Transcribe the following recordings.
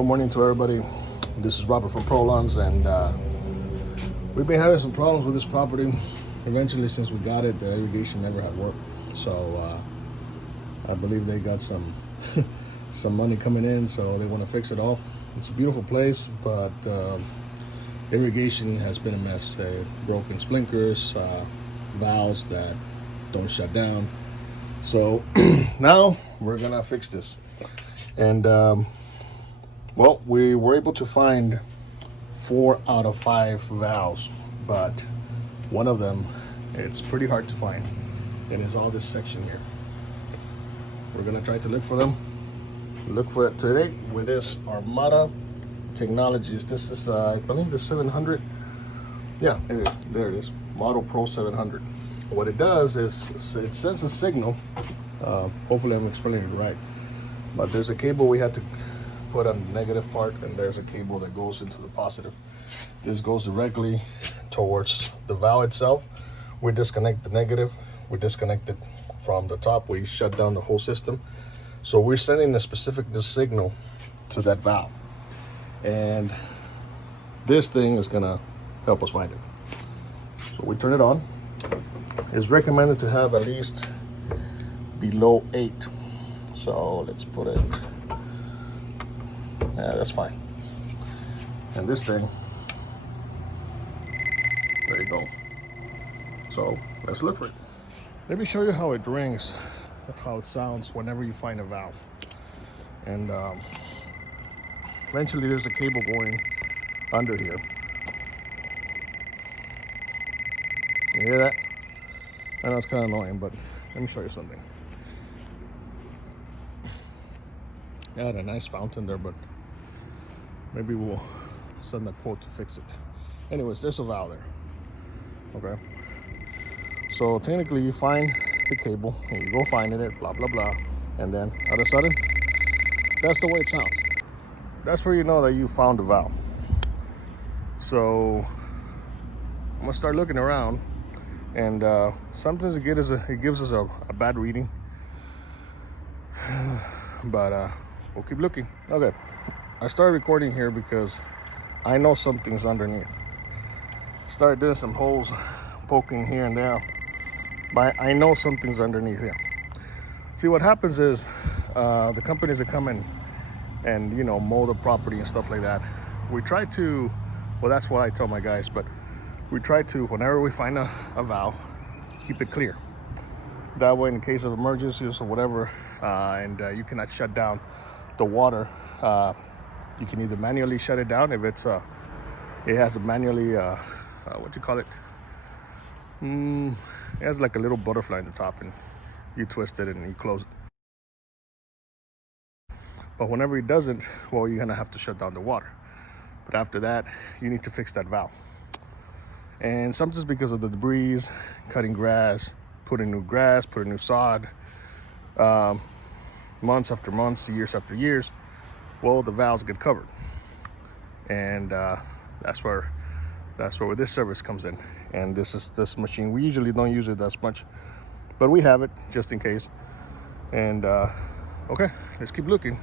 Good morning to everybody. This is Robert from Prolons, and we've been having some problems with this property. Eventually, since we got it, the irrigation never had worked. So I believe they got some some money coming in, so they want to fix it all. It's a beautiful place, but irrigation has been a mess. Broken sprinklers, valves that don't shut down. So now we're gonna fix this. And well, we were able to find 4 out of 5 valves, but one of them, it's pretty hard to find. It is all this section here. We're gonna try to look for them. Look for it today with this Armada Technologies. This is I believe the 700. Yeah, there it is, Model Pro 700. What it does is it sends a signal. Hopefully I'm explaining it right, but there's a cable we had to put on the negative part, and there's a cable that goes into the positive. This goes directly towards the valve itself. We disconnect the negative, we disconnect it from the top, we shut down the whole system. So we're sending a specific signal to that valve, and this thing is gonna help us find it. So we turn it on. It's recommended to have at least below 8. So let's put it, yeah, that's fine. And this thing, there you go. So let's look for it. Let me show you how it rings, how it sounds whenever you find a valve. And eventually there's a cable going under here. You hear that? I know it's kind of annoying, but let me show you something. I had a nice fountain there, but maybe we'll send a quote to fix it. Anyways, there's a valve there. Okay. So technically you find the cable and you go finding it, blah, blah, blah. And then all of a sudden, that's the way it sounds. That's where you know that you found the valve. So I'm gonna start looking around, and sometimes it gives us a bad reading. But we'll keep looking. Okay, I started recording here because I know something's underneath. Started doing some holes, poking here and there, but I know something's underneath here. See, what happens is the companies that come in and, you know, mow the property and stuff like that, we try to, well, that's what I tell my guys, but we try to, whenever we find a valve, keep it clear. That way, in case of emergencies or whatever, and you cannot shut down the water, you can either manually shut it down if it's it has a manually what you call it, it has like a little butterfly in the top, and you twist it and you close it. But whenever it doesn't, well, you're gonna have to shut down the water. But after that, you need to fix that valve. And sometimes because of the debris, cutting grass, putting new grass, putting new sod, months after months, years after years, well, the valves get covered. And that's where this service comes in. And this machine, we usually don't use it as much, but we have it just in case. And okay, let's keep looking.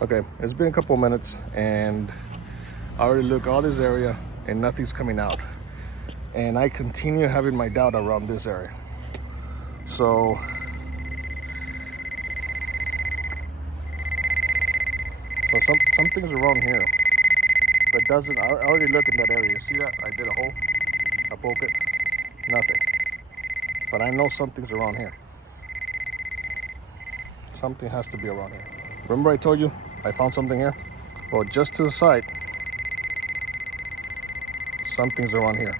Okay, it's been a couple of minutes, and I already look all this area and nothing's coming out. And I continue having my doubt around this area. So something's around here, but doesn't. I already look in that area. See that? I did a hole. I poke it. Nothing. But I know something's around here. Something has to be around here. Remember I told you I found something here? Well, just to the side, something's around here.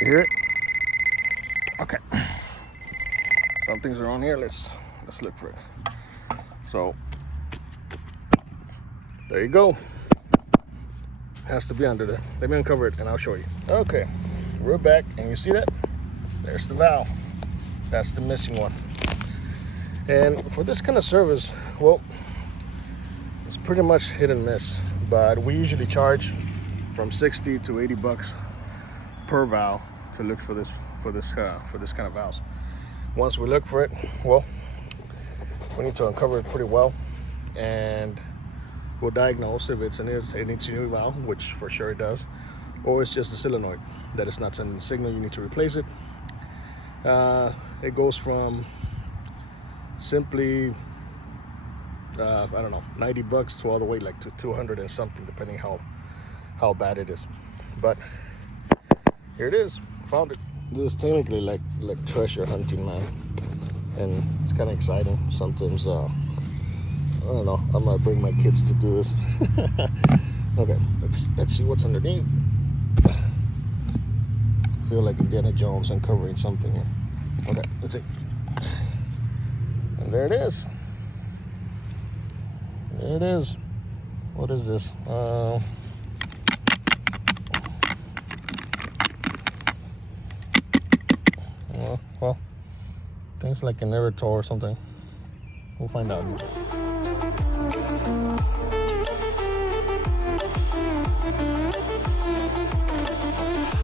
You hear it? Okay. Something's around here. Let's look for it. So there you go. Has to be under there. Let me uncover it and I'll show you. Okay, we're back, and you see that? There's the valve. That's the missing one. And for this kind of service, well, it's pretty much hit and miss, but we usually charge from 60 to 80 bucks per valve to look for this kind of valves. Once we look for it, well, we need to uncover it pretty well and will diagnose if it needs a new valve, which for sure it does, or it's just a solenoid that is not sending the signal. You need to replace it. It goes from simply I don't know, $90 to all the way like to 200 and something, depending how bad it is. But here it is, found it. This is technically like treasure hunting, man, and it's kind of exciting. Sometimes I don't know, I might bring my kids to do this. Okay, let's see what's underneath. I feel like Indiana Jones uncovering something here. Okay, let's see. And there it is. There it is. What is this? Well, things like an Irrigation or something. We'll find out.